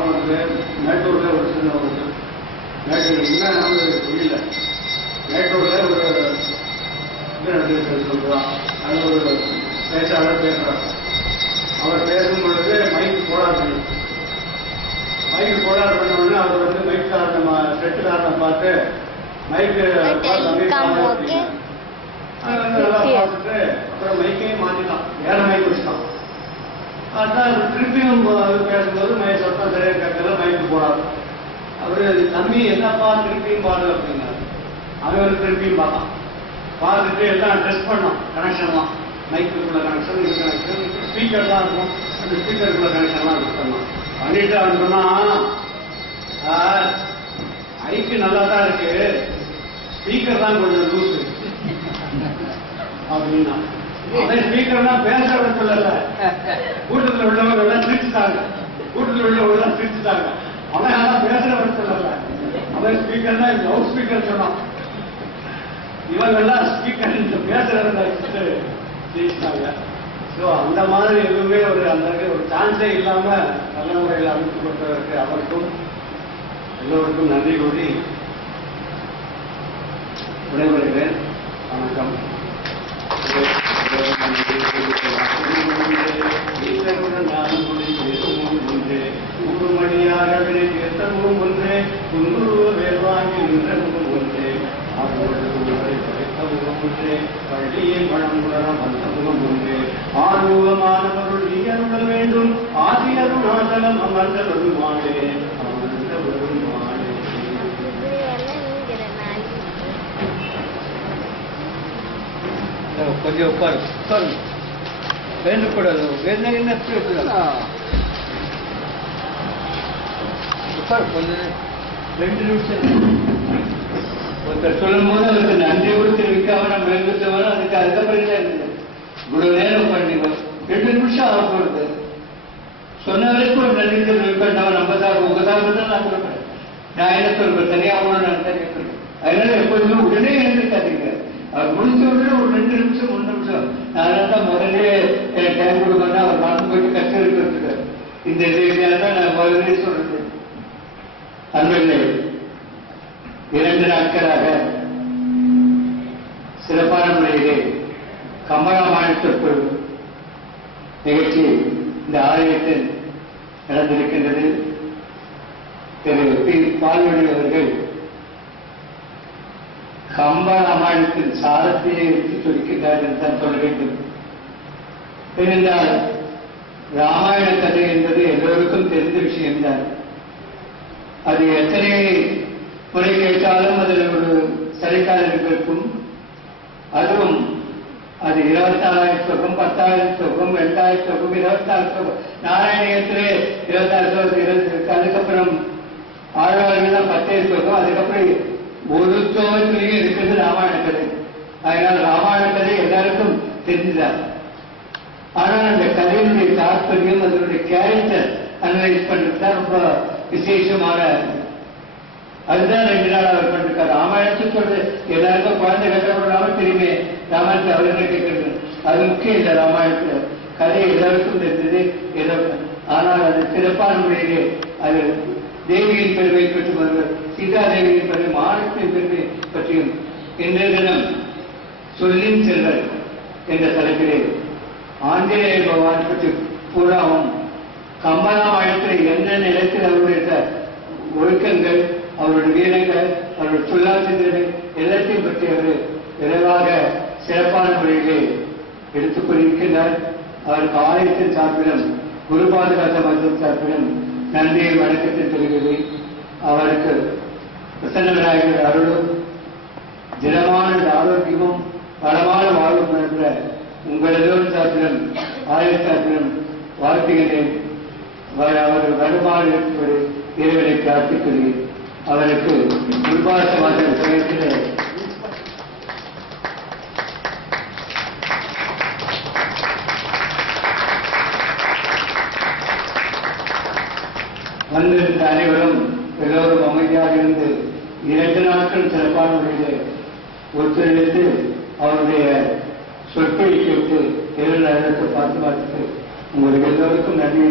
வருது மேட்டூர்ல ஒரு சின்ன ஒரு மேட்டூர் என்ன நடந்தது தெரியல மேட்டூர்ல ஒரு இது நடந்திருக்கு சொல்றான் அது ஒரு பேச்சாளர் பேசுறார். அவர் பேசும் பொழுது மைக் போடாது பண்ணி மைக் போடாது பண்ண உடனே அவர் வந்து மைக் காரணம் செட்டுக்காரனை பார்த்து மைக்கு Come, okay? பார்த்துட்டு அப்புறம் மைக்கையும் மாத்திட்டான். வேற மைக் வச்சுட்டான். அதான் திருப்பியும் பேசும்போது மை சத்தம் சரியாக கேட்கல மயக்கு போடாது அவரு தம்பி என்னப்பா திருப்பியும் பாடு அப்படின்னாரு. அவன் திருப்பியும் பார்த்தான். பார்த்துட்டு எல்லாம் டெஸ்ட் பண்ணோம். கனெக்ஷன்லாம் மைக்குள்ள கனெக்ஷன் இது கனெக்ஷன் ஸ்பீக்கர் தான் இருக்கும். அந்த ஸ்பீக்கருக்குள்ள கனெக்ஷன்லாம் இது பண்ணோம். பண்ணிட்டு அவன் சொன்னா ஐக்கு நல்லா தான் இருக்கு. ஸ்பீக்கர் தான் கொஞ்சம் லூசு அப்படின்னா அவன் ஸ்பீக்கர்னா தான் பேசுறவன் சொல்லல. கூட்டத்தில் உள்ளவங்க எல்லாம் சிரிச்சுட்டாங்க. கூட்டத்தில் உள்ளவங்க எல்லாம் சிரிச்சுட்டாங்க. அவன் அதான் பேசுறவன் சொல்லல. அவன் ஸ்பீக்கர்னா தான் லவுட் ஸ்பீக்கர் சொன்னான். இவங்கெல்லாம் ஸ்பீக்கர் இந்த பேசுறவங்க வச்சுட்டு ஜெயிச்சிட்டாங்க ஸோ அந்த மாதிரி எதுவுமே ஒரு அந்த ஒரு சான்ஸே இல்லாம நல்ல முறையில் அமைத்து கொடுத்ததற்கு அவருக்கும் எல்லோருக்கும் நன்றி கூறி விடைபெறுகிறேன். வணக்கம். மணியாரவினை தீர்த்தமும் ஒன்றே குங்குருவ வேல்வாங்கி நின்றமும் ஒன்றே ஒன்றே பள்ளியின் பழமுடரம் அமர்ந்த வருமானே அமர்ந்த வருமானே கொஞ்சம் உட்காரு. உட்காரு. வேண்டக்கூடாது வேணா என்ன உட்காரு. கொஞ்சம் ரெண்டு நிமிஷம். ஒருத்தர் சொல்லும் போது அவருக்கு நன்றியோடு தெரிவிக்காம நம்ம எழுந்தவர அதுக்கு அதுக்கப்புறம் தான் இருந்தது இவ்வளவு நேரம் பண்ணிக்கோ ரெண்டு நிமிஷம் ஆக போறது. சொன்ன வரைக்கும் ஒரு நன்றி தெரிவிப்பேன் நம்ம தான் உங்க தான் தான் நான் சொல்றேன் நான் என்ன சொல்றேன் தனியா அவங்களும் நான் தான் கேட்கிறேன் அதனால எப்போதுமே உடனே எழுந்திருக்காதீங்க. அவர் முடிஞ்ச உடனே ஒரு ரெண்டு நிமிஷம் மூணு நிமிஷம். அதனால தான் முதல்ல எனக்கு டைம் கொடுக்கணும் அவர் மறந்து போயிட்டு கஷ்டம் இருக்கிறதுக்கு. இந்த இதனால தான் நான் முதல்ல சொல்றது. அன்பில்லை இரண்டு நாட்களாக சிறப்பான முறையிலே கமலா மாநிலத்திற்குள் நிகழ்ச்சி இந்த ஆலயத்தில் நடந்திருக்கின்றது. திரு பி. பால்வழி அவர்கள் கம்ப ராமாயணத்தின் சாரத்தையே எடுத்து சொல்லிக்கிறார் என்று தான் சொல்ல வேண்டும். ஏனென்றால் ராமாயண கதை என்பது எல்லோருக்கும் தெரிந்த விஷயம்தான். அது எத்தனை முறை கேட்டாலும் அதில் ஒரு சரிக்காலம் இருக்கும் அதுவும் அது இருபத்தி நாலாயிரம் ஸ்லோகம் பத்தாயிரம் ஸ்லோகம் ரெண்டாயிரம் ஸ்லோகம் இருபத்தி நாலு ஸ்லோகம் நாராயணியத்திலே இருபத்தாறு ஸ்லோகம் இருபது இருக்கு அதுக்கப்புறம் ஆழ்வார்கள் பத்தே ஸ்லோகம் அதுக்கப்புறம் ஒரு ஸ்லோகத்திலேயே இருக்கிறது ராமாயண கதை அதனால் ராமாயண கதை எல்லாருக்கும் தெரிஞ்சுதான். ஆனால் அந்த கதையினுடைய தாற்பயம் அதனுடைய கேரக்டர் அனலைஸ் பண்றது தான் ரொம்ப விசேஷமான அதுதான் ரெண்டு நாள் அவர் பண்ணிருக்காரு. ராமாயணத்தை சொல்றது எல்லாருக்கும் குழந்தை கட்டப்படாம தெரியுமே. ராமாயணத்தை அவர்கிட்ட கேட்கறது? அது முக்கியம் இல்லை ராமாயணத்துல கதை எல்லாருக்கும் தெரிஞ்சது ஏதோ ஆனால் அது சிறப்பான முறையிலே அது தேவியின் பெருமை பெற்று வருவர் சீதா தேவியின் பெருமை மானத்தின் பெருமை பற்றியும் இன்றைய தினம் சொல்லின் செல்வர் என்ற தலைப்பிலே ஆஞ்சநேய பகவான் பற்றி பூராவும் கம்பராமாயணத்தில் எந்த நிலத்தில் அவருடைய ஒழுக்கங்கள் அவருடைய வீரங்கள் அவருடைய சொல்லாசிரியர்கள் எல்லாத்தையும் பற்றி அவர் விரைவாக சிறப்பான முறையிலே எடுத்துக் கொண்டிருக்கிறார் அவருக்கு ஆலயத்தின் சார்பிலும் குரு பாதுகாத்த மதத்தின் சார்பிலும் நன்றியை வணக்கத்தை தெரிவிக்கிறேன் அவருக்கு பிரசன்ன விநாயகர் அருளும் தினமான ஆரோக்கியமும் பலமான வாழ்வும் என்ற உங்கள் எல்லோரும் சார்பிலும் ஆயுள் சார்பிலும் வாழ்த்துகிறேன். அவர் அவர் வருமாறு இருக்கும்படி இறைவனை பிரார்த்திக்கிறேன் அவருக்கு உருவாசமாக வந்திருந்த அனைவரும் எல்லோரும் அமைதியாக இருந்து இரண்டு நாட்கள் சிறப்பான முறையில் ஒத்துழைத்து அவருடைய சொற்பொழி கேட்டு இரண்டு நேரத்தை பார்த்து பார்த்துட்டு உங்களுக்கு எல்லோருக்கும் நன்றி